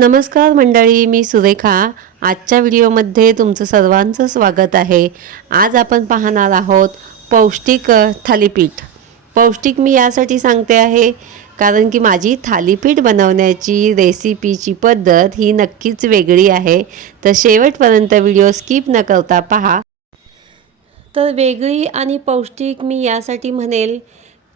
नमस्कार मंडळी मी सुरेखा. आजच्या व्हिडिओमध्ये तुमचं सर्वांचं स्वागत आहे. आज आपण पाहणार आहोत पौष्टिक थालीपीठ. पौष्टिक मी यासाठी सांगते आहे कारण की माझी थालीपीठ बनवण्याची रेसिपीची पद्धत ही नक्कीच वेगळी आहे. तर शेवटपर्यंत व्हिडिओ स्किप न करता पहा. तर वेगळी आणि पौष्टिक मी यासाठी म्हणेल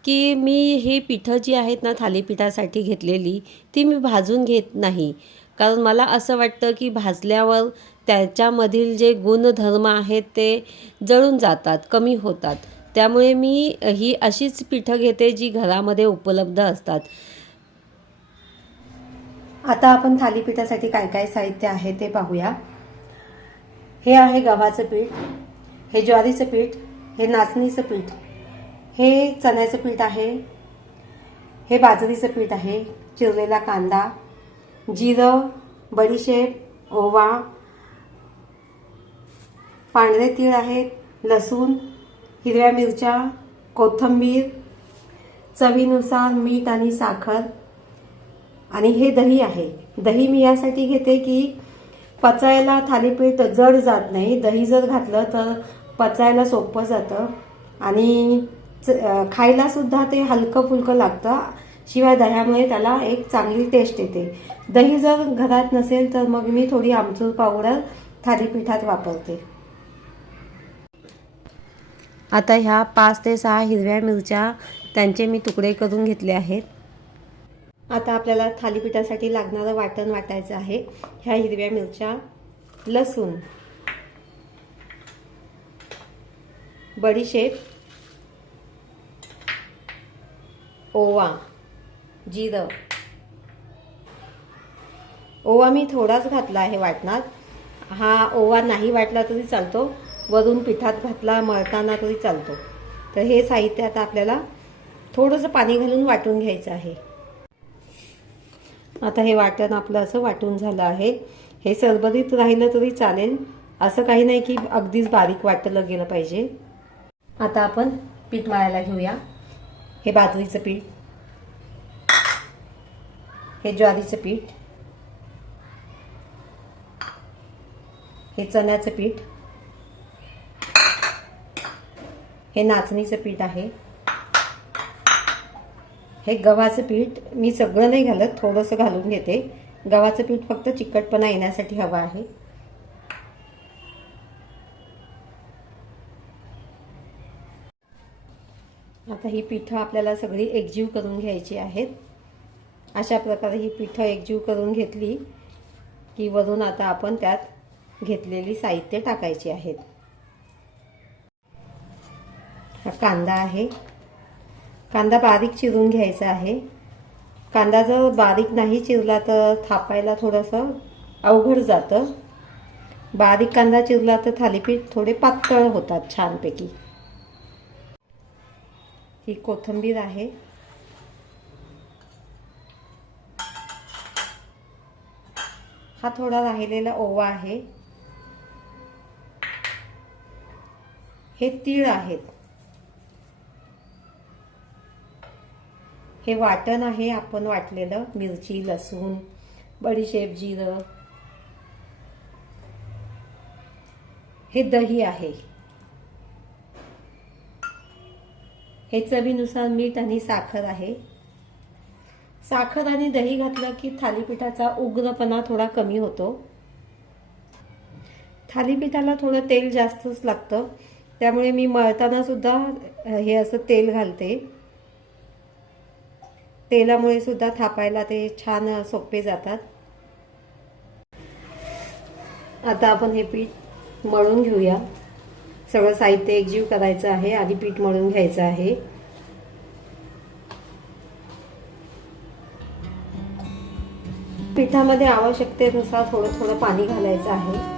की मी ही पिठं जी आहेत ना थालीपीठासाठी घेतलेली ती मी भाजून घेत नाही. कारण मला असं वाटतं की भाजल्यावर त्याच्यामधील जे गुणधर्म आहेत ते जळून जातात कमी होतात. त्यामुळे मी ही अशीच पिठं घेते जी घरामध्ये उपलब्ध असतात. आता आपण थालीपीठासाठी काय काय साहित्य आहे ते पाहूया. हे आहे गव्हाचं पीठ हे ज्वारीचं पीठ हे नाचणीचं पीठ हे चण्याचं पीठ आहे हे बाजरीचं पीठ आहे चिरलेला कांदा जिरं बडीशेप ओवा पांढरे तीळ आहेत लसूण हिरव्या मिरच्या कोथिंबीर चवीनुसार मीठ आणि साखर आणि हे दही आहे. दही मी यासाठी घेते की पचायला थालीपीठ जड जात नाही. दही जर घातलं तर पचायला सोपं जातं. आणि च- खायला सुद्धा ते हलकं फुलकं लागतं. शिवाय दह्यामुळे त्याला एक चांगली टेस्ट येते. दही जर घरात नसेल तर मग मी थोडी आमचूर पावडर थालीपीठात वापरते. आता ह्या पाच ते सहा हिरव्या मिरच्या त्यांचे मी तुकडे करून घेतले आहेत. आता आपल्याला थालीपीठासाठी लागणारं वाटण वाटायचं आहे. ह्या हिरव्या मिरच्या लसूण बडीशेप ओवा. जिरं ओवा मी थोडाच घातला आहे वाटणात. हा ओवा नाही वाटला तरी चालतो. वरून पिठात घातला मळताना तरी चालतो. तर हे साहित्य आता आपल्याला थोडंसं पाणी घालून वाटून घ्यायचं आहे. आता हे वाटण आपलं असं वाटून झालं आहे. हे सरबरीत राहिलं तरी चालेल. असं काही नाही की अगदीच बारीक वाटलं गेलं पाहिजे. आता आपण पीठ मळायला घेऊया. हे बाजरीचं पीठ. हे ज्वारीचं पीठ. हे चण्याचं पीठ. हे नाचणीचं पीठ आहे. हे गव्हाचं पीठ मी सगळं नाही घालत थोडंसं घालून घेते. गव्हाचं पीठ फक्त चिकटपणा येण्यासाठी हवं आहे. आता ही पिठं आपल्याला सगळी एकजीव करून घ्यायची आहेत. अशा प्रकारे ही पिठं एकजीव करून घेतली की वरून आता आपण त्यात घेतलेली साहित्य टाकायची आहेत. हा कांदा आहे. कांदा बारीक चिरून घ्यायचा आहे. कांदा जर बारीक नाही चिरला तर थापायला थोडंसं अवघड जातं. बारीक कांदा चिरला तर थालीपीठ थोडे पातळ होतात छानपैकी. ही कोथिंबीर आहे. हा थोडा राहिलेला ओवा आहे. हे तीळ आहेत. हे वाटण आहे आपण वाटलेलं मिरची लसूण बडीशेप जिरं. हे दही आहे. हे चवीनुसार मीठ आणि साखर आहे. साखर आणि दही घातलं की थालीपीठाचा उग्रपणा थोडा कमी होतो. थालीपीठाला थोडं तेल जास्तच लागतं. त्यामुळे मी मळतानासुद्धा हे असं तेल घालते. तेलामुळे सुद्धा थापायला ते छान सोपे जातात. आता आपण हे पीठ मळून घेऊया. सगळं साहित्य एकजीव करायचं आहे. आधी पीठ मळून घ्यायचं आहे. पिठामध्ये आवश्यकतेनुसार थोडं थोडं पाणी घालायचं आहे.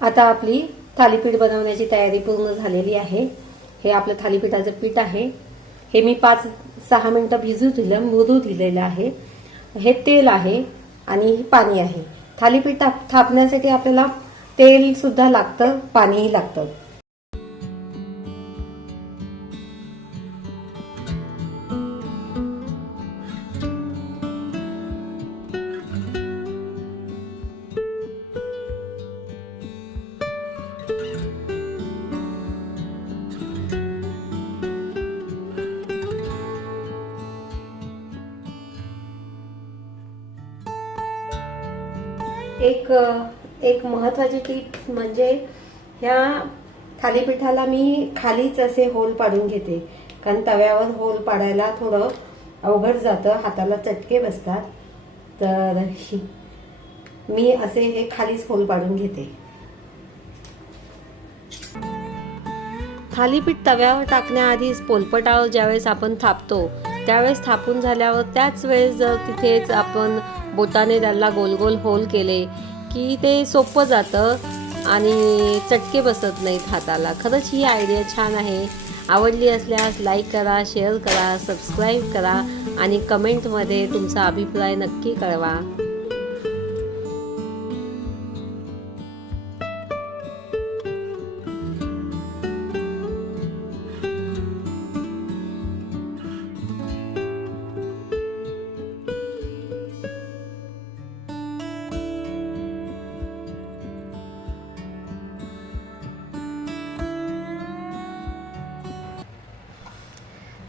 आता आपली थालीपीठ बनवण्याची तयारी पूर्ण झालेली आहे. हे आपलं थालीपीठाचं पीठ आहे. हे मी पाच सहा मिनटं भिजू दिलं मुरू दिलेलं आहे. हे तेल आहे आणि पाणी आहे. थालीपीठ थापण्यासाठी आपल्याला तेल सुद्धा लागतं पाणीही लागतं. एक एक महत्वाची टीप म्हणजे ह्या थालीपीठाला मी खालीच असे होल पाडून घेते. कारण तव्यावर होल पाडायला थोडं अवघड जातं हाताला चटके बसतात. तर ही- मी असे हे खालीच होल पाडून घेते. थालीपीठ तव्यावर टाकण्याआधीच पोलपटावर ज्यावेळेस आपण थापतो त्यावेळेस थापून झाल्यावर त्याच वेळेस जर तिथेच आपण बोटाने त्याला गोल गोल होल केले की ते सोपं जातं आणि चटके बसत नाहीत हाताला. खरंच ही आयडिया छान आहे. आवडली असल्यास लाईक करा शेअर करा सबस्क्राईब करा आणि कमेंटमध्ये तुमचा अभिप्राय नक्की कळवा.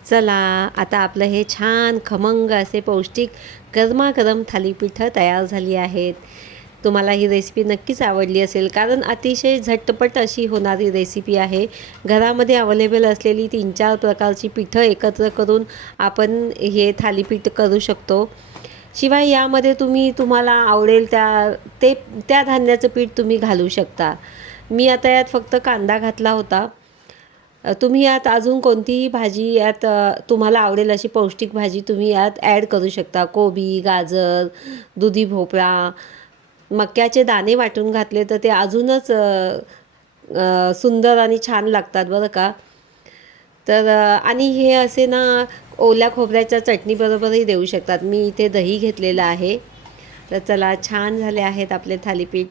चला आता आपलं हे छान खमंग असे पौष्टिक गरमागरम थालीपीठं तयार झाली आहेत. तुम्हाला ही रेसिपी नक्कीच आवडली असेल कारण अतिशय झटपट अशी होणारी रेसिपी आहे. घरामध्ये अवेलेबल असलेली तीन चार प्रकारची पिठं एकत्र करून आपण हे थालीपीठ करू शकतो. शिवाय यामध्ये तुम्ही तुम्हाला आवडेल त्या ते त्या धान्याचं पीठ तुम्ही घालू शकता. मी आता यात फक्त कांदा घातला होता. तुम्ही यात अजून कोणतीही भाजी यात तुम्हाला आवडेल अशी पौष्टिक भाजी तुम्ही यात ॲड करू शकता. कोबी गाजर दुधी भोपळा मक्याचे दाणे वाटून घातले तर ते अजूनच सुंदर आणि छान लागतात बरं का? तर आणि हे असे ना ओल्या खोबऱ्याच्या चटणीबरोबरही देऊ शकतात. मी इथे दही घेतलेलं आहे. तर चला छान झाले आहेत आपले थालीपीठ.